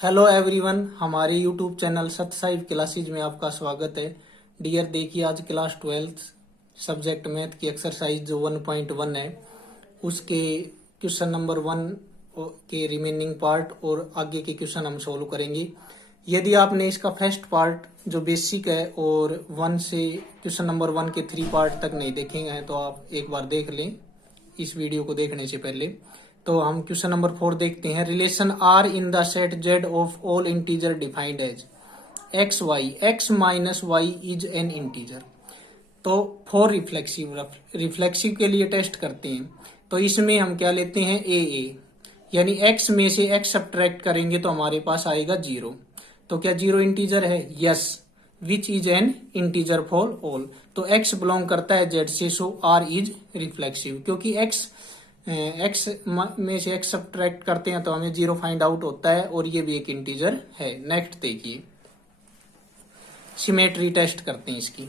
Hello everyone, हमारे YouTube channel सत्य classes में आपका स्वागत है। डियर, देखिए आज क्लास 12 सब्जेक्ट मैथ की एक्सरसाइज जो 1.1 है उसके क्वेश्चन नंबर 1 के रिमेनिंग पार्ट और आगे के क्वेश्चन हम सोल्व करेंगे। यदि आपने इसका फर्स्ट पार्ट जो बेसिक है और 1 से क्वेश्चन नंबर 1 के 3 पार्ट तक नहीं देखे हैं तो आप एक बार देख लें इस वीडियो को देखने से पहले। तो हम क्वेश्चन नंबर 4 देखते हैं। Relation R in the set Z of all integer defined as X Y X minus Y is an integer. तो फॉर रिफ्लेक्सिव के लिए टेस्ट करते हैं। तो इसमें हम क्या लेते हैं, ए यानी एक्स में से एक्स सब्ट्रैक्ट करेंगे तो हमारे पास आएगा 0। तो क्या 0 इंटीजर है? Yes. Which is an integer for all. तो एक्स बिलोंग करता है जेड से, सो आर इज रिफ्लेक्सिव। क्योंकि एक्स में से एक्स सब्ट्रैक्ट करते हैं तो हमें 0 फाइंड आउट होता है और ये भी एक इंटीजर है। नेक्स्ट देखिए, सिमेट्री टेस्ट करते हैं इसकी।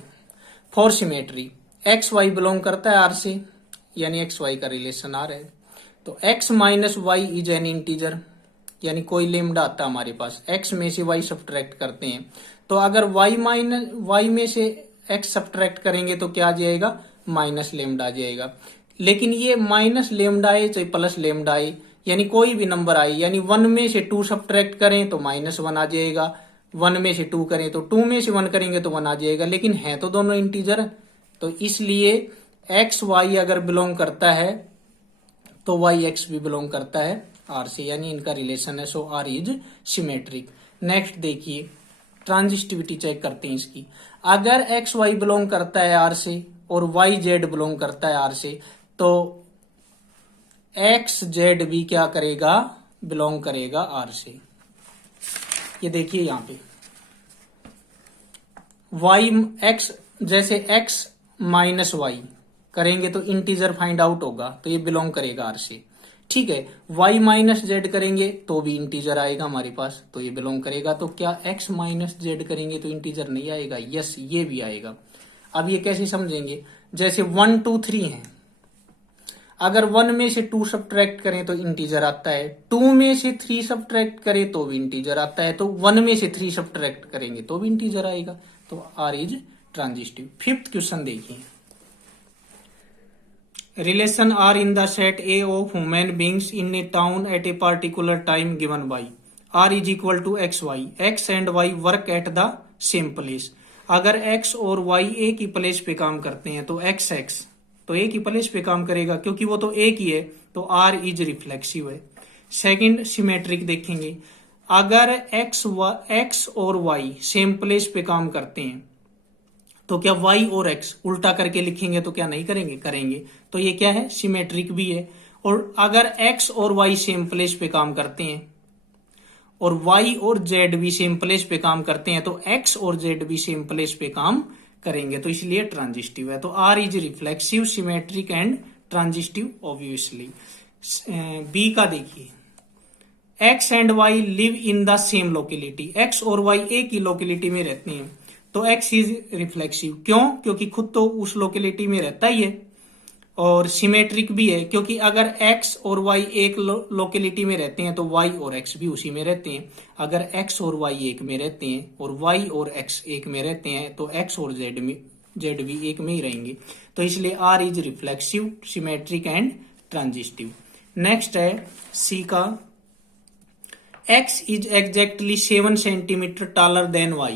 For symmetry X Y belong करता है आर से, यानी एक्स वाई का रिलेशन आर है। तो X minus Y is an integer, यानी कोई लेमडा आता है हमारे पास। एक्स में से वाई सब्ट्रैक्ट करते हैं तो अगर वाई में से एक्स सब्ट्रैक्ट करेंगे तो क्या आ जाएगा? माइनस लेमडा आ जाएगा। लेकिन ये माइनस लेमडा आए चाहे प्लस लेमडा आए, यानी कोई भी नंबर आए, यानी 1 में से 2 सब्ट्रैक्ट करें तो -1 आ जाएगा, 1 में से 2 करें तो 2 में से 1 करेंगे तो 1 आ जाएगा। लेकिन है तो दोनों इंटीजर, तो इसलिए एक्स वाई अगर बिलोंग करता है तो वाई एक्स भी बिलोंग करता है आर से, यानी इनका रिलेशन है। सो आर इज सिमेट्रिक। नेक्स्ट देखिए, ट्रांजिस्टिविटी चेक करते हैं इसकी। अगर एक्स वाई बिलोंग करता है आर से और वाई जेड बिलोंग करता है आर से तो एक्स जेड भी क्या करेगा? बिलोंग करेगा आर से। ये देखिए यहां पे वाई एक्स, जैसे एक्स माइनस वाई करेंगे तो इंटीजर फाइंड आउट होगा, तो ये बिलोंग करेगा आर से। ठीक है, वाई माइनस जेड करेंगे तो भी इंटीजर आएगा हमारे पास, तो ये बिलोंग करेगा। तो क्या एक्स माइनस जेड करेंगे तो इंटीजर नहीं आएगा? यस, ये भी आएगा। अब ये कैसे समझेंगे? जैसे 1 2 3 है, अगर 1 में से 2 सब्ट्रैक्ट करें तो इंटीजर आता है, 2 में से 3 सब्ट्रैक्ट करें तो भी इंटीजर आता है, तो 1 में से 3 सब्ट्रैक्ट करेंगे तो भी इंटीजर आएगा। तो R is transitive. Fifth question देखिए। Relation R in the set A of human beings in a town at a particular time given by R is equal to X Y. X and Y work at the same place. अगर X और Y एक ही place पे काम करते हैं तो x x तो एक ही प्लेस पे काम करेगा, क्योंकि वो तो एक ही है, तो आर इज रिफ्लेक्सिव है। सेकंड सिमेट्रिक देखेंगे। अगर एक्स और वाई सेम प्लेस पे काम करते हैं तो क्या वाई और एक्स उल्टा करके लिखेंगे तो क्या नहीं करेंगे? करेंगे। तो ये क्या है? सिमेट्रिक भी है। और अगर एक्स और वाई सेम प्लेस पे काम करते हैं और वाई और जेड भी सेम प्लेस पे काम करते हैं तो एक्स और जेड भी सेम प्लेस पे काम करेंगे, तो इसलिए ट्रांजिस्टिव है। तो R is reflexive, symmetric and transitive obviously. B का देखिए, X and Y live in the same locality. X और वाई एक ही लोकेलिटी में रहते हैं तो एक्स इज रिफ्लेक्सिव। क्यों? क्योंकि खुद तो उस लोकेलिटी में रहता ही है। और सिमेट्रिक भी है, क्योंकि अगर x और y एक लोकेलिटी में रहते हैं तो y और x भी उसी में रहते हैं। अगर x और y एक में रहते हैं और y और x एक में रहते हैं तो x और z भी एक में ही रहेंगे। तो इसलिए r is reflexive, symmetric and transitive. Next है सी का, x is exactly 7 centimetre taller than y।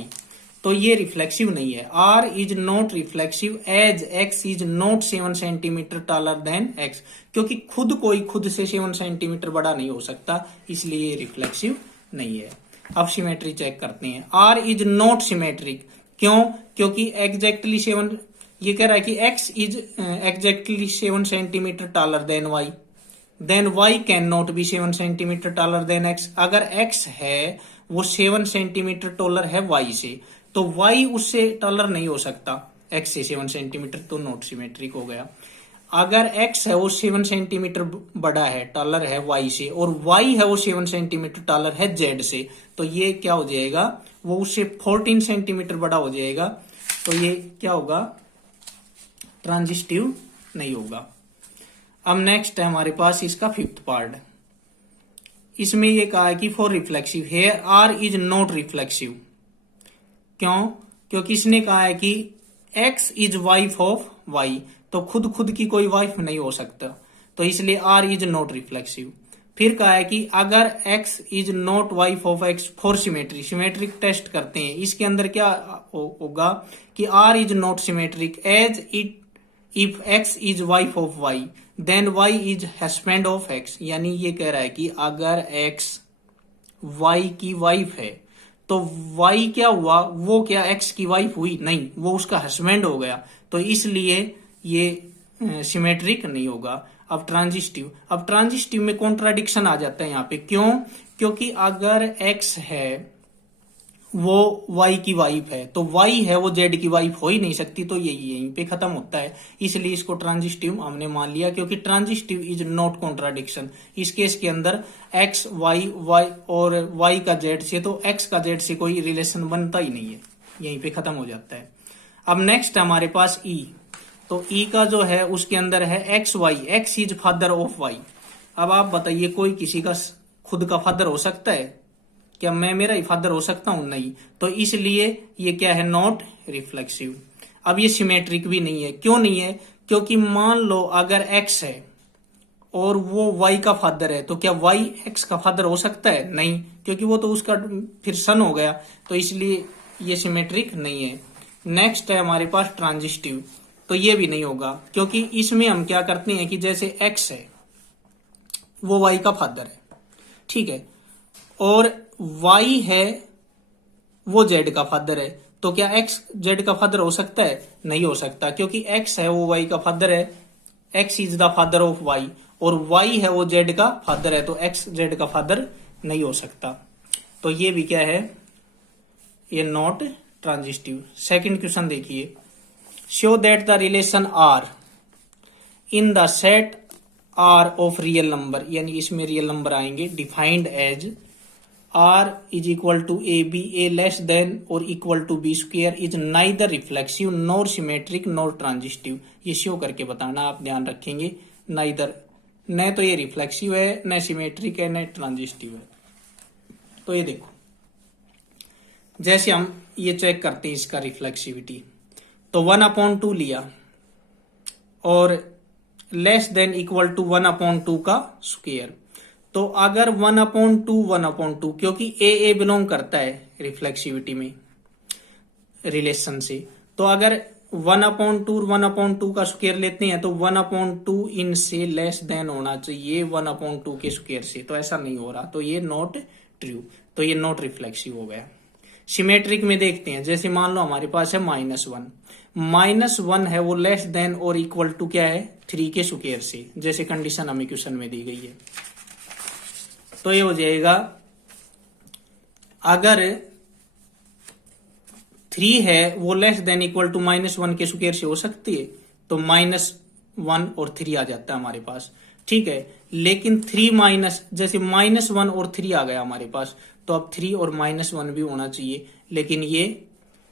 तो ये रिफ्लेक्सिव नहीं है। R is not reflexive as X is not 7 centimetre taller than X, क्योंकि कोई खुद से 7 सेंटीमीटर बड़ा नहीं हो सकता, इसलिए ये रिफ्लेक्सिव नहीं है। अब सिमेट्री चेक करते हैं। R is not symmetric. क्यों? क्योंकि एग्जैक्टली 7, ये कह रहा है कि X is exactly 7 centimetre taller than Y can not be 7 centimetre taller than X. अगर एक्स है वो 7 सेंटीमीटर टॉलर है वाई से, तो y उससे टॉलर नहीं हो सकता, x से 7 सेंटीमीटर, तो नॉट सिमेट्रिक हो गया। अगर x है वो 7 सेंटीमीटर बड़ा है, टॉलर है y से, और y है वो 7 सेंटीमीटर टॉलर है z से, तो ये क्या हो जाएगा? वो उससे 14 सेंटीमीटर बड़ा हो जाएगा, तो ये क्या होगा? ट्रांजिस्टिव नहीं होगा। अब नेक्स्ट है हमारे पास इसका फिफ्थ पार्ट। इसमें ये कहा है कि for reflexive here R is not reflexive. क्यों? क्योंकि इसने कहा है कि X is wife of Y, तो खुद की कोई वाइफ नहीं हो सकता, तो इसलिए आर इज नॉट रिफ्लेक्सिव। फिर कहा है कि अगर X is not wife of X for symmetry, symmetric test करते हैं, इसके अंदर क्या होगा कि R is not symmetric as it if X is wife of Y then Y is husband of X. यानी ये कह रहा है कि अगर एक्स वाई की वाइफ है तो वाई क्या हुआ, वो क्या एक्स की वाइफ हुई? नहीं, वो उसका हस्बैंड हो गया, तो इसलिए ये सिमेट्रिक नहीं होगा। अब ट्रांजिस्टिव में कॉन्ट्राडिक्शन आ जाता है यहाँ पे। क्यों? क्योंकि अगर एक्स है वो वाई की वाइफ है, तो वाई है वो जेड की वाइफ हो ही नहीं सकती, तो यहीं पे खत्म होता है। इसलिए इसको ट्रांजिस्टिव हमने मान लिया, क्योंकि ट्रांजिस्टिव इज नॉट कॉन्ट्राडिक्शन। इस केस के अंदर एक्स वाई और वाई का जेड से, तो एक्स का जेड से कोई रिलेशन बनता ही नहीं है, यहीं पे खत्म हो जाता है। अब नेक्स्ट हमारे पास ई, तो ई का जो है उसके अंदर है X Y, X is father of Y. अब आप बताइए कोई किसी का खुद का फादर हो सकता है क्या? मैं मेरा ही फादर हो सकता हूं? नहीं, तो इसलिए ये क्या है? Not reflexive. अब ये सिमेट्रिक भी नहीं है। क्यों नहीं है? क्योंकि मान लो अगर एक्स है और वो वाई का फादर है, तो क्या वाई एक्स का फादर हो सकता है? नहीं, क्योंकि वो तो उसका फिर सन हो गया, तो इसलिए ये सिमेट्रिक नहीं है। नेक्स्ट है हमारे पास ट्रांजिस्टिव, तो ये भी नहीं होगा, क्योंकि इसमें हम क्या करते हैं कि जैसे एक्स है वो वाई का फादर है, ठीक है, और वाई है वो जेड का फादर है, तो क्या एक्स जेड का फादर हो सकता है? नहीं हो सकता, क्योंकि एक्स है वो वाई का फादर है, X is the father of Y, और वाई है वो जेड का फादर है, तो एक्स जेड का फादर नहीं हो सकता। तो ये भी क्या है? ये नॉट ट्रांजिस्टिव। सेकंड क्वेश्चन देखिए, show that the relation R in the set R of real number, यानी इसमें रियल नंबर आएंगे, defined as R is equal to a b, a less than और equal to b square is neither reflexive nor symmetric nor transitive. ये show करके बताना, आप ध्यान रखेंगे, नाइदर, न तो ये रिफ्लेक्सिव है, न सिमेट्रिक है, न ट्रांजिस्टिव है। तो ये देखो, जैसे हम ये चेक करते हैं इसका रिफ्लेक्सिविटी, तो 1/2 लिया और लेस देन इक्वल टू 1/2 का स्क्वेयर, तो अगर 1/2 क्योंकि ए बिलोंग करता है रिफ्लेक्सिविटी में रिलेशन से, तो अगर 1/2 का स्क्वायर लेते हैं तो 1/2 इनसे लेस देन होना चाहिए 1/2 के स्क्वायर से, तो ऐसा नहीं हो रहा, तो ये नॉट ट्रू, तो ये नॉट रिफ्लेक्सिव हो गया। सिमेट्रिक में देखते हैं, जैसे मान लो हमारे पास है -1 है वो लेस देन और इक्वल टू क्या है? 3 के स्क्वायर से, जैसे कंडीशन हमें क्वेश्चन में दी गई है। तो ये हो जाएगा, अगर 3 है वो लेस देन इक्वल टू -1 के स्क्वायर से हो सकती है, तो -1 और 3 आ जाता है हमारे पास, ठीक है। लेकिन 3 माइनस, जैसे -1 और 3 आ गया हमारे पास, तो अब 3 और -1 भी होना चाहिए, लेकिन ये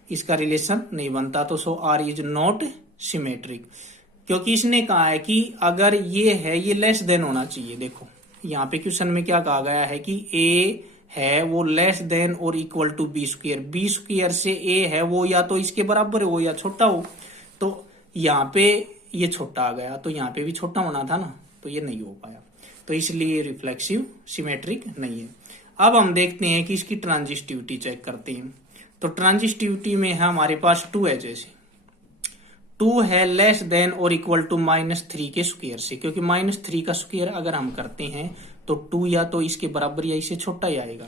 इसका रिलेशन नहीं बनता, तो सो आर इज नॉट सिमेट्रिक, क्योंकि इसने कहा है कि अगर ये है ये लेस देन होना चाहिए। देखो यहाँ पे क्वेश्चन में क्या कहा गया है कि ए है वो लेस देन और इक्वल टू बी स्क्वायर से ए है वो या तो इसके बराबर हो या छोटा हो, तो यहाँ पे ये छोटा आ गया, तो यहाँ पे भी छोटा होना था ना, तो ये नहीं हो पाया, तो इसलिए रिफ्लेक्सिव सिमेट्रिक नहीं है। अब हम देखते हैं कि इसकी ट्रांजिस्टिविटी चेक करते हैं, तो ट्रांजिस्टिविटी में है हमारे पास 2 है, जैसे 2 है लेस देन और इक्वल टू -3 के स्क्वायर से, क्योंकि -3 का स्क्वायर अगर हम करते हैं तो 2 या तो इसके बराबर या इससे छोटा ही आएगा।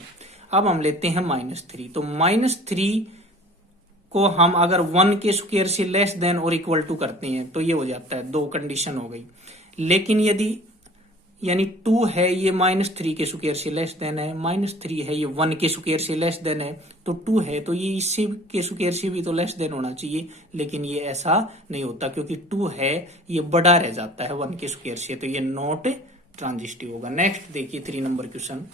अब हम लेते हैं -3, तो -3 को हम अगर 1 के स्क्वायर से लेस देन और इक्वल टू करते हैं तो ये हो जाता है, 2 कंडीशन हो गई। लेकिन यदि यानी 2 है ये -3 के स्क्वायर से लेस देन है, -3 है ये 1 के स्क्वायर से लेस देन है, तो 2 है तो ये इससे के स्क्वायर से भी तो लेस देन होना चाहिए, लेकिन ये ऐसा नहीं होता, क्योंकि 2 है ये बड़ा रह जाता है 1 के स्क्वायर से, तो ये नॉट ट्रांजिस्टिव होगा। नेक्स्ट देखिए 3 number question,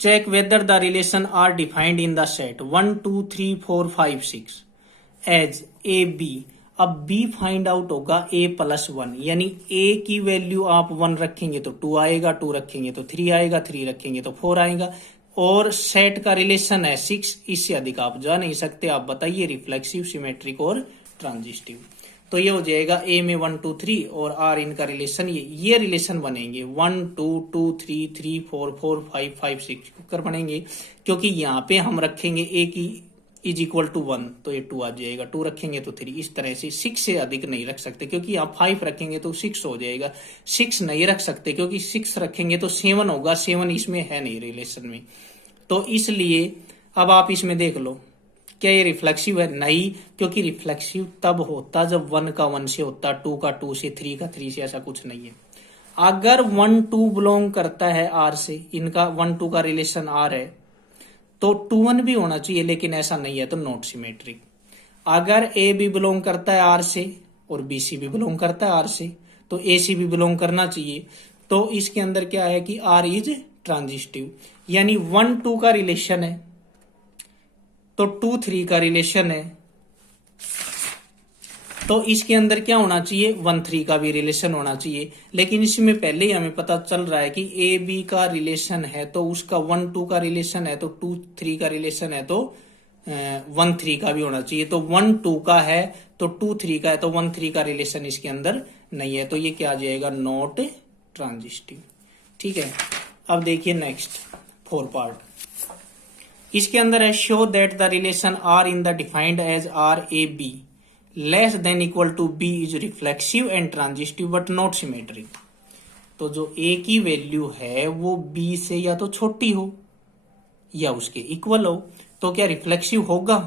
check whether the relation R defined in the set 1 2 3 4 5 6 as A B अब बी फाइंड आउट होगा a प्लस 1, यानी a की वैल्यू आप 1 रखेंगे तो 2 आएगा, 2 रखेंगे तो 3 आएगा, 3 रखेंगे तो 4 आएगा। और सेट का रिलेशन है 6, इससे अधिक आप जा नहीं सकते। आप बताइए रिफ्लेक्सिव, सिमेट्रिक और ट्रांजिस्टिव। तो ये हो जाएगा a में 1 2 3 और r इनका रिलेशन, ये रिलेशन बनेंगे 1 2 2 3 3 4 4 5 5 6 कर बनेंगे, क्योंकि यहाँ पे हम रखेंगे a की इज इक्वल टू 1 तो ये 2 आ जाएगा, 2 रखेंगे तो 3, इस तरह से 6 से अधिक नहीं रख सकते, क्योंकि यहाँ 5 रखेंगे तो 6 हो जाएगा। 6 नहीं रख सकते क्योंकि 6 रखेंगे तो 7 होगा, 7 इसमें है नहीं रिलेशन में। तो इसलिए अब आप इसमें देख लो, क्या ये रिफ्लेक्सिव है? नहीं, क्योंकि रिफ्लेक्सिव तब होता जब 1 का 1 से होता, 2 का 2 से, 3 का 3 से, ऐसा कुछ नहीं है। अगर 1 2 बिलोंग करता है R से, इनका 1 2 का रिलेशन R है, तो 2 1 भी होना चाहिए, लेकिन ऐसा नहीं है तो नॉट सिमेट्रिक। अगर A भी बिलोंग करता है R से और BC भी बिलोंग करता है R से, तो AC भी बिलोंग करना चाहिए। तो इसके अंदर क्या है कि R इज ट्रांजिस्टिव, यानी 1 2 का रिलेशन है तो 2 3 का रिलेशन है, तो इसके अंदर क्या होना चाहिए? 1 3 का भी रिलेशन होना चाहिए। लेकिन इसमें पहले ही हमें पता चल रहा है कि ए बी का रिलेशन है तो उसका 1 2 का रिलेशन है, तो 2 3 का रिलेशन है तो 1 3 का भी होना चाहिए। तो 1 2 का है तो 2 3 का है, तो 1 3 का रिलेशन इसके अंदर नहीं है, तो ये क्या आ जाएगा? Not transitive. ठीक है, अब देखिए नेक्स्ट 4 पार्ट। इसके अंदर है show that the relation R in the defined as R A B less than equal to B is reflexive and transitive but not symmetric. तो जो ए की वैल्यू है वो बी से या तो छोटी हो या उसके इक्वल हो, तो क्या रिफ्लेक्सिव होगा?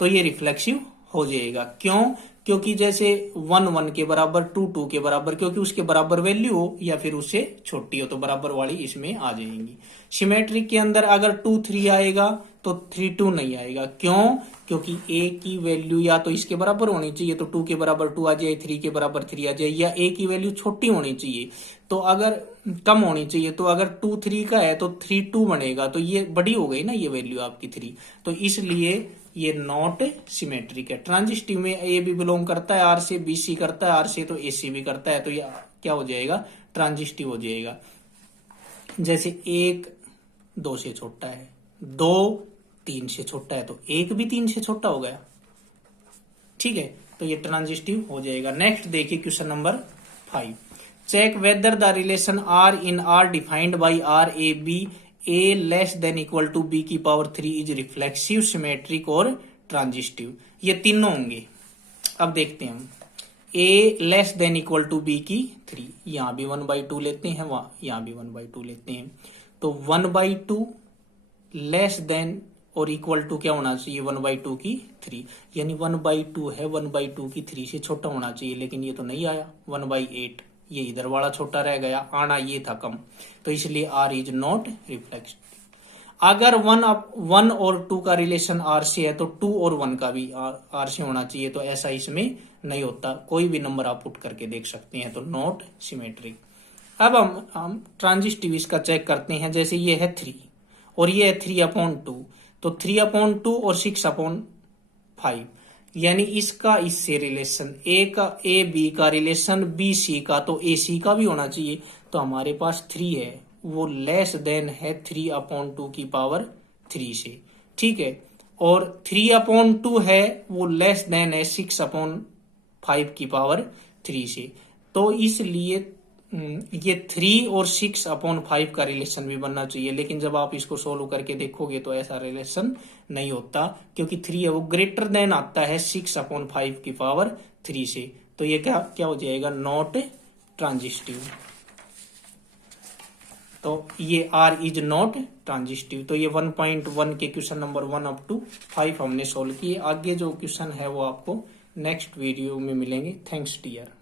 तो ये रिफ्लेक्सिव हो जाएगा। क्यों? क्योंकि जैसे 1 1 के बराबर, 2 2 के बराबर, क्योंकि उसके बराबर वैल्यू हो या फिर उससे छोटी हो, तो बराबर वाली इसमें आ जाएंगी। सिमेट्रिक के अंदर अगर 2 3 आएगा तो 3 2 नहीं आएगा। क्यों? क्योंकि a की वैल्यू या तो इसके बराबर होनी चाहिए, तो 2 के बराबर 2 आ जाए, 3 के बराबर 3 आ जाए, या a की वैल्यू छोटी होनी चाहिए, तो अगर कम होनी चाहिए, तो अगर 2 3 का है तो 3 2 बनेगा, तो ये बड़ी हो गई ना ये वैल्यू आपकी 3, तो इसलिए ये नॉट सिमेट्रिक है। ट्रांजिस्टिव में ए भी बिलोंग करता है आर से, बी सी करता है आर से, तो ए सी भी करता है, तो ये क्या हो जाएगा? ट्रांजिस्टिव हो जाएगा। जैसे 1 2 से छोटा है, 2 3 से छोटा है, तो 1 भी 3 से छोटा हो गया। ठीक है, तो ये ट्रांजिस्टिव हो जाएगा। नेक्स्ट देखिए question number 5। Check whether the relation R in R defined by R A b a less than equal to b की पावर 3 इज रिफ्लेक्सिव, सिमेट्रिक और ट्रांजिस्टिव। ये तीनों होंगे। अब देखते हैं हम। A less than equal to b की 3, यहां भी 1/2 लेते हैं, यहां भी 1/2 लेते हैं, तो 1/2 लेस देन और इक्वल टू क्या होना चाहिए? 1/2 की 3, यानी 1/2 है, 1/2 की 3 से छोटा होना चाहिए, लेकिन ये तो नहीं आया। 1/8, ये इधर वाला छोटा रह गया, आना ये था कम, तो इसलिए आर इज नॉट रिफ्लेक्स। अगर 1 और 2 का रिलेशन आर से है तो 2 और 1 का भी आर से होना चाहिए, तो ऐसा इसमें नहीं होता। कोई भी नंबर आप पुट करके देख सकते हैं, तो नॉट सिमेट्रिक। अब हम ट्रांजिस्टिव इसका चेक करते हैं। जैसे ये है 3 और ये है 3/2, तो 3/2 और 6/5, यानी इसका इससे रिलेशन ए बी का रिलेशन बी सी का, तो ए सी का भी होना चाहिए। तो हमारे पास 3 है, वो लेस देन है 3/2 की पावर 3 से। ठीक है, और 3/2 है वो लेस देन है 6/5 की पावर 3 से। तो इसलिए ये 3 और 6/5 का रिलेशन भी बनना चाहिए, लेकिन जब आप इसको सोल्व करके देखोगे तो ऐसा रिलेशन नहीं होता, क्योंकि 3 है वो ग्रेटर देन आता है 6/5 की पावर 3 से। तो ये क्या हो जाएगा? Not transitive. तो ये R इज नॉट ट्रांजिस्टिव। तो ये 1.1 के क्वेश्चन नंबर 1 अप टू 5 हमने सोल्व किए। आगे जो क्वेश्चन है वो आपको नेक्स्ट वीडियो में मिलेंगे। Thanks dear.